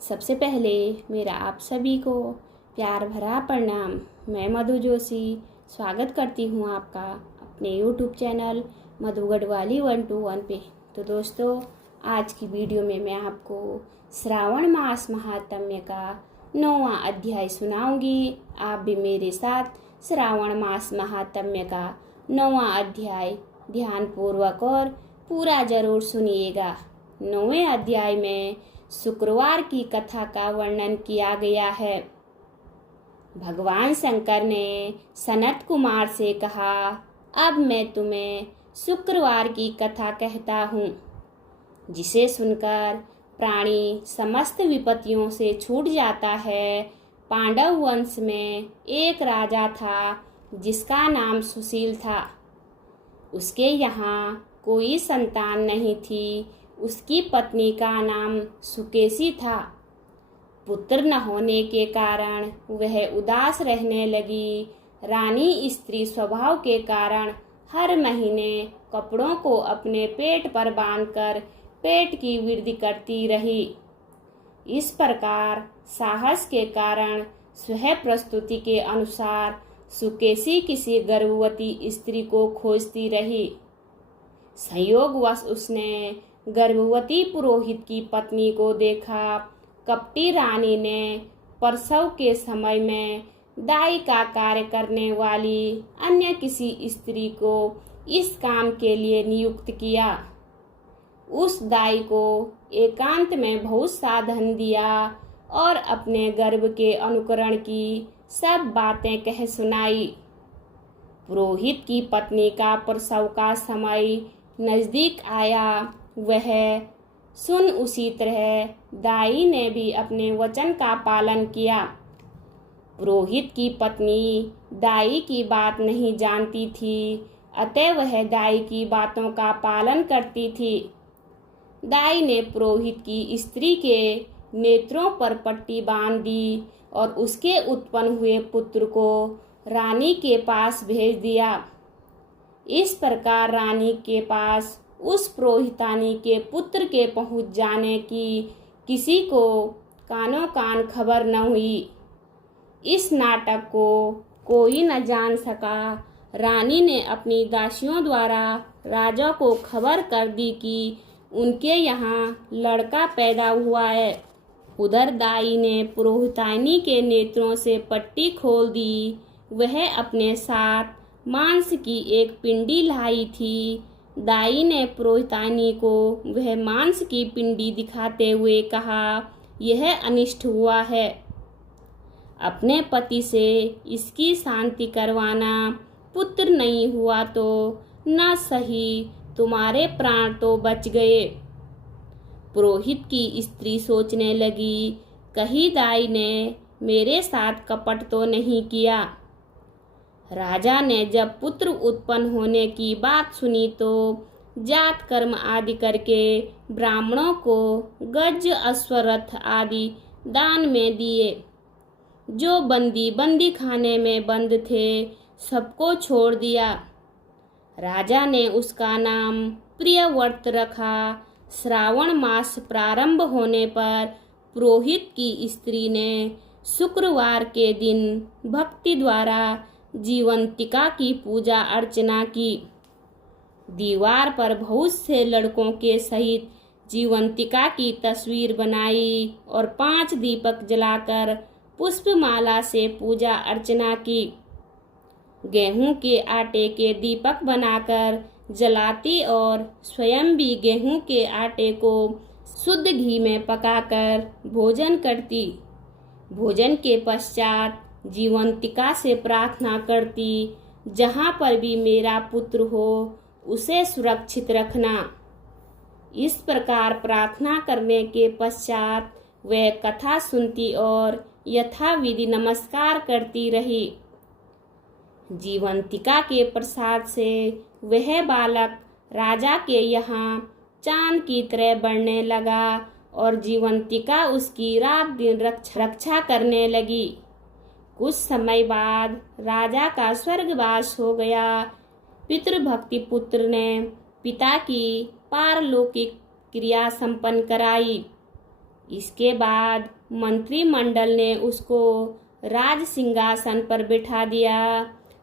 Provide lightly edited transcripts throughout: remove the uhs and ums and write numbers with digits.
सबसे पहले मेरा आप सभी को प्यार भरा प्रणाम। मैं मधु जोशी स्वागत करती हूँ आपका अपने YouTube चैनल मधु गढ़वाली 121 पे। तो दोस्तों, आज की वीडियो में मैं आपको श्रावण मास महात्म्य का 9वां अध्याय सुनाऊंगी। आप भी मेरे साथ श्रावण मास महात्म्य का 9वां अध्याय ध्यानपूर्वक और पूरा जरूर सुनिएगा। 9वें अध्याय में शुक्रवार की कथा का वर्णन किया गया है। भगवान शंकर ने सनत कुमार से कहा, अब मैं तुम्हें शुक्रवार की कथा कहता हूँ, जिसे सुनकर प्राणी समस्त विपत्तियों से छूट जाता है। पांडव वंश में एक राजा था जिसका नाम सुशील था। उसके यहाँ कोई संतान नहीं थी। उसकी पत्नी का नाम सुकेशी था। पुत्र न होने के कारण वह उदास रहने लगी। रानी स्त्री स्वभाव के कारण हर महीने कपड़ों को अपने पेट पर बांधकर पेट की वृद्धि करती रही। इस प्रकार साहस के कारण स्वयं प्रस्तुति के अनुसार सुकेशी किसी गर्भवती स्त्री को खोजती रही। संयोगवश उसने गर्भवती पुरोहित की पत्नी को देखा। कपटी रानी ने प्रसव के समय में दाई का कार्य करने वाली अन्य किसी स्त्री को इस काम के लिए नियुक्त किया। उस दाई को एकांत में बहुत सा धन दिया और अपने गर्भ के अनुकरण की सब बातें कह सुनाई। पुरोहित की पत्नी का प्रसव का समय नजदीक आया। वह सुन उसी तरह दाई ने भी अपने वचन का पालन किया। पुरोहित की पत्नी दाई की बात नहीं जानती थी, अतः वह दाई की बातों का पालन करती थी। दाई ने पुरोहित की स्त्री के नेत्रों पर पट्टी बांध दी और उसके उत्पन्न हुए पुत्र को रानी के पास भेज दिया। इस प्रकार रानी के पास उस पुरोहितानी के पुत्र के पहुंच जाने की किसी को कानों कान खबर न हुई। इस नाटक को कोई न जान सका। रानी ने अपनी दासियों द्वारा राजा को खबर कर दी कि उनके यहाँ लड़का पैदा हुआ है। उधर दाई ने पुरोहितानी के नेत्रों से पट्टी खोल दी। वह अपने साथ मांस की एक पिंडी लाई थी। दाई ने पुरोहितानी को वह मांस की पिंडी दिखाते हुए कहा, यह अनिष्ट हुआ है। अपने पति से इसकी शांति करवाना। पुत्र नहीं हुआ तो न सही, तुम्हारे प्राण तो बच गए। पुरोहित की स्त्री सोचने लगी, कहीं दाई ने मेरे साथ कपट तो नहीं किया। राजा ने जब पुत्र उत्पन्न होने की बात सुनी तो जात कर्म आदि करके ब्राह्मणों को गज अश्वरथ आदि दान में दिए। जो बंदी खाने में बंद थे सबको छोड़ दिया। राजा ने उसका नाम प्रियव्रत रखा। श्रावण मास प्रारंभ होने पर पुरोहित की स्त्री ने शुक्रवार के दिन भक्ति द्वारा जीवंतिका की पूजा अर्चना की। दीवार पर बहुत से लड़कों के सहित जीवंतिका की तस्वीर बनाई और 5 दीपक जलाकर पुष्पमाला से पूजा अर्चना की। गेहूं के आटे के दीपक बनाकर जलाती और स्वयं भी गेहूं के आटे को शुद्ध घी में पकाकर भोजन करती। भोजन के पश्चात जीवंतिका से प्रार्थना करती, जहाँ पर भी मेरा पुत्र हो उसे सुरक्षित रखना। इस प्रकार प्रार्थना करने के पश्चात वह कथा सुनती और यथाविधि नमस्कार करती रही। जीवंतिका के प्रसाद से वह बालक राजा के यहाँ चांद की तरह बढ़ने लगा और जीवंतिका उसकी रात दिन रक्षा करने लगी। कुछ समय बाद राजा का स्वर्गवास हो गया। पितृभक्ति पुत्र ने पिता की पारलौकिक क्रिया संपन्न कराई। इसके बाद मंत्रिमंडल ने उसको राज सिंहासन पर बिठा दिया।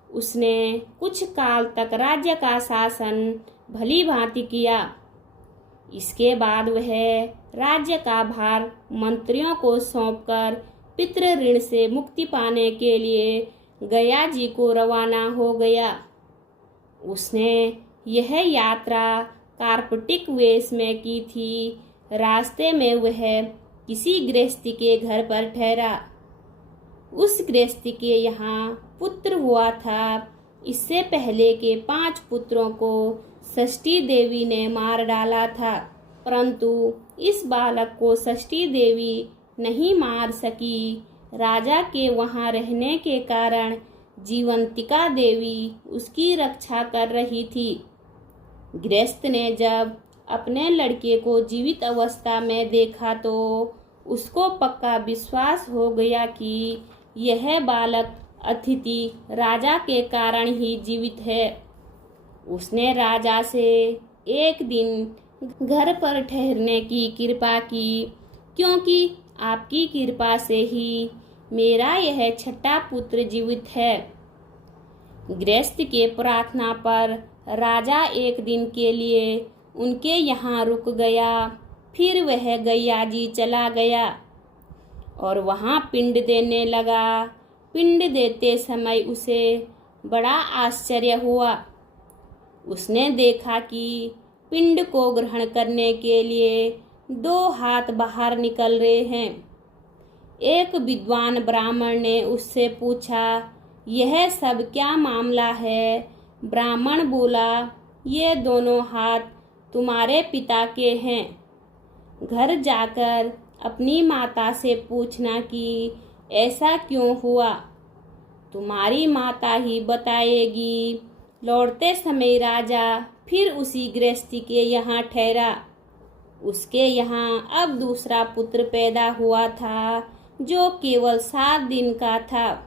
उसने कुछ काल तक राज्य का शासन भली भांति किया। इसके बाद वह राज्य का भार मंत्रियों को सौंपकर पितृ ऋण से मुक्ति पाने के लिए गया जी को रवाना हो गया। उसने यह यात्रा कार्पटिक वेश में की थी। रास्ते में वह किसी गृहस्थी के घर पर ठहरा। उस गृहस्थी के यहाँ पुत्र हुआ था। इससे पहले के 5 पुत्रों को षष्ठी देवी ने मार डाला था, परंतु इस बालक को षष्ठी देवी नहीं मार सकी। राजा के वहाँ रहने के कारण जीवंतिका देवी उसकी रक्षा कर रही थी। गृहस्थ ने जब अपने लड़के को जीवित अवस्था में देखा तो उसको पक्का विश्वास हो गया कि यह बालक अतिथि राजा के कारण ही जीवित है। उसने राजा से एक दिन घर पर ठहरने की कृपा की, क्योंकि आपकी कृपा से ही मेरा यह छठा पुत्र जीवित है। गृहस्थ के प्रार्थना पर राजा एक दिन के लिए उनके यहाँ रुक गया। फिर वह गैया जी चला गया और वहाँ पिंड देने लगा। पिंड देते समय उसे बड़ा आश्चर्य हुआ। उसने देखा कि पिंड को ग्रहण करने के लिए 2 हाथ बाहर निकल रहे हैं। एक विद्वान ब्राह्मण ने उससे पूछा, यह सब क्या मामला है? ब्राह्मण बोला, ये दोनों हाथ तुम्हारे पिता के हैं। घर जाकर अपनी माता से पूछना कि ऐसा क्यों हुआ। तुम्हारी माता ही बताएगी। लौटते समय राजा फिर उसी गृहस्थी के यहाँ ठहरा। उसके यहाँ अब दूसरा पुत्र पैदा हुआ था, जो केवल 7 दिन का था।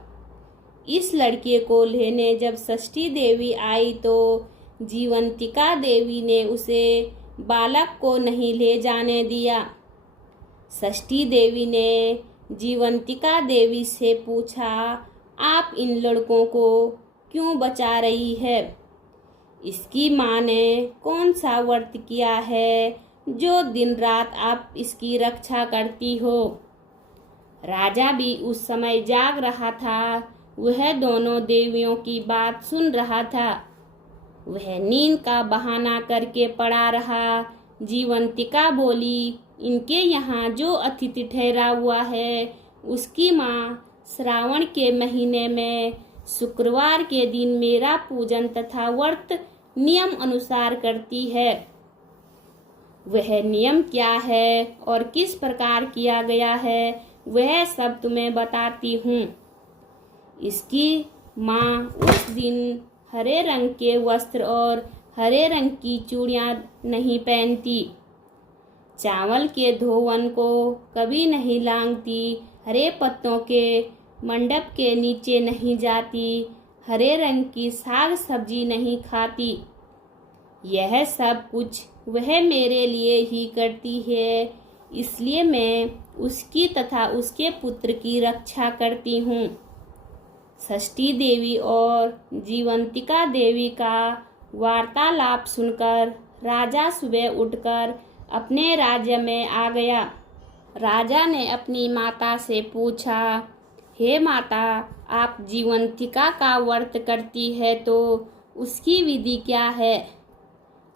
इस लड़के को लेने जब षष्ठी देवी आई तो जीवंतिका देवी ने उसे बालक को नहीं ले जाने दिया। षष्ठी देवी ने जीवंतिका देवी से पूछा, आप इन लड़कों को क्यों बचा रही है? इसकी माँ ने कौन सा व्रत किया है जो दिन रात आप इसकी रक्षा करती हो? राजा भी उस समय जाग रहा था। वह दोनों देवियों की बात सुन रहा था। वह नींद का बहाना करके पड़ा रहा। जीवंतिका बोली, इनके यहाँ जो अतिथि ठहरा हुआ है उसकी माँ श्रावण के महीने में शुक्रवार के दिन मेरा पूजन तथा व्रत नियम अनुसार करती है। वह नियम क्या है और किस प्रकार किया गया है वह सब तुम्हें बताती हूँ। इसकी माँ उस दिन हरे रंग के वस्त्र और हरे रंग की चूड़ियाँ नहीं पहनती, चावल के धोवन को कभी नहीं लांघती, हरे पत्तों के मंडप के नीचे नहीं जाती, हरे रंग की साग सब्जी नहीं खाती। यह सब कुछ वह मेरे लिए ही करती है, इसलिए मैं उसकी तथा उसके पुत्र की रक्षा करती हूँ। षष्ठी देवी और जीवंतिका देवी का वार्तालाप सुनकर राजा सुबह उठकर अपने राज्य में आ गया। राजा ने अपनी माता से पूछा, हे माता, आप जीवंतिका का व्रत करती है तो उसकी विधि क्या है?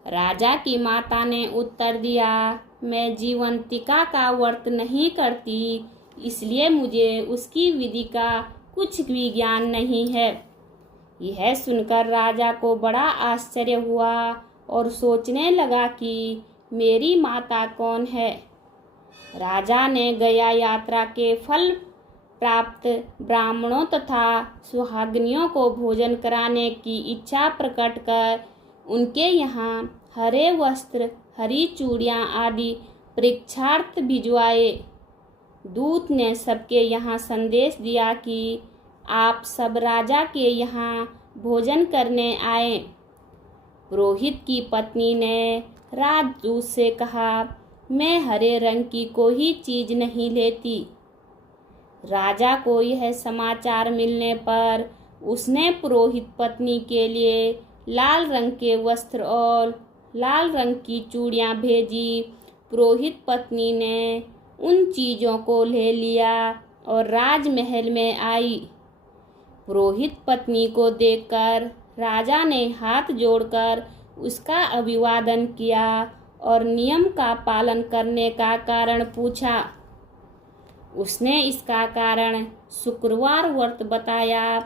राजा की माता ने उत्तर दिया, मैं जीवंतिका का व्रत नहीं करती, इसलिए मुझे उसकी विधि का कुछ भी ज्ञान नहीं है। यह सुनकर राजा को बड़ा आश्चर्य हुआ और सोचने लगा कि मेरी माता कौन है। राजा ने गया यात्रा के फल प्राप्त ब्राह्मणों तथा सुहागिनियों को भोजन कराने की इच्छा प्रकट कर उनके यहाँ हरे वस्त्र, हरी चूड़ियाँ आदि परीक्षार्थ भिजवाए। दूत ने सबके यहाँ संदेश दिया कि आप सब राजा के यहाँ भोजन करने आए। पुरोहित की पत्नी ने राजदूत से कहा, मैं हरे रंग की कोई चीज नहीं लेती। राजा को यह समाचार मिलने पर उसने पुरोहित पत्नी के लिए लाल रंग के वस्त्र और लाल रंग की चूड़ियां भेजी। पुरोहित पत्नी ने उन चीजों को ले लिया और राजमहल में आई। पुरोहित पत्नी को देखकर राजा ने हाथ जोड़कर उसका अभिवादन किया और नियम का पालन करने का कारण पूछा। उसने इसका कारण शुक्रवार व्रत बताया।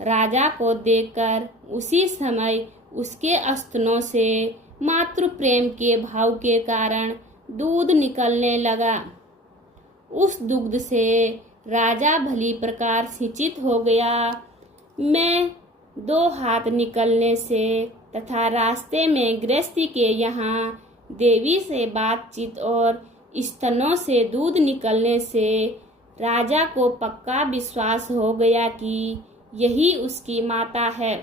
राजा को देखकर उसी समय उसके स्तनों से मातृ प्रेम के भाव के कारण दूध निकलने लगा। उस दुग्ध से राजा भली प्रकार सिंचित हो गया। मैं 2 हाथ निकलने से तथा रास्ते में गृहस्थी के यहाँ देवी से बातचीत और स्तनों से दूध निकलने से राजा को पक्का विश्वास हो गया कि यही उसकी माता है।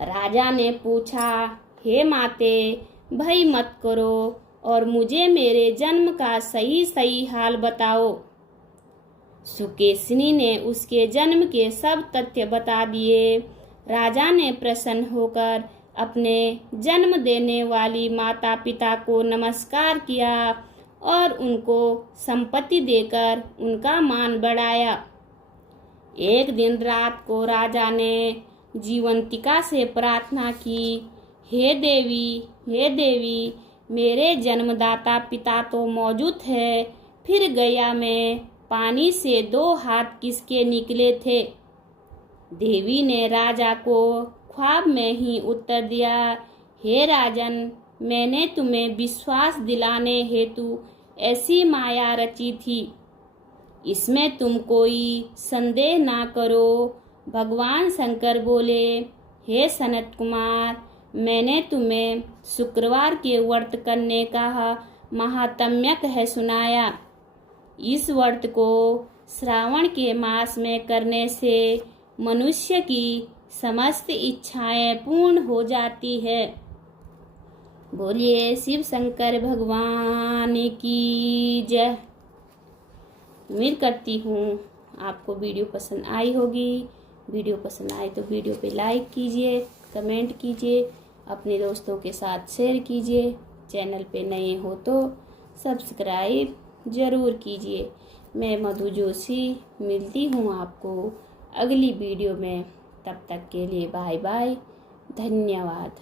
राजा ने पूछा, हे माते, भय मत करो और मुझे मेरे जन्म का सही सही हाल बताओ। सुकेशिनी ने उसके जन्म के सब तथ्य बता दिए। राजा ने प्रसन्न होकर अपने जन्म देने वाली माता पिता को नमस्कार किया और उनको संपत्ति देकर उनका मान बढ़ाया। एक दिन रात को राजा ने जीवंतिका से प्रार्थना की, हे देवी, मेरे जन्मदाता पिता तो मौजूद है, फिर गया में पानी से 2 हाथ किसके निकले थे? देवी ने राजा को ख्वाब में ही उत्तर दिया, हे राजन, मैंने तुम्हें विश्वास दिलाने हेतु ऐसी माया रची थी, इसमें तुम कोई संदेह ना करो। भगवान शंकर बोले, हे सनत कुमार, मैंने तुम्हें शुक्रवार के व्रत करने का महात्म्य कह सुनाया। इस व्रत को श्रावण के मास में करने से मनुष्य की समस्त इच्छाएं पूर्ण हो जाती है। बोलिए शिव शंकर भगवान की जय। उम्मीद करती हूँ आपको वीडियो पसंद आई होगी। वीडियो पसंद आए तो वीडियो पे लाइक कीजिए, कमेंट कीजिए, अपने दोस्तों के साथ शेयर कीजिए। चैनल पे नए हो तो सब्सक्राइब ज़रूर कीजिए। मैं मधु जोशी मिलती हूँ आपको अगली वीडियो में। तब तक के लिए बाय बाय, धन्यवाद।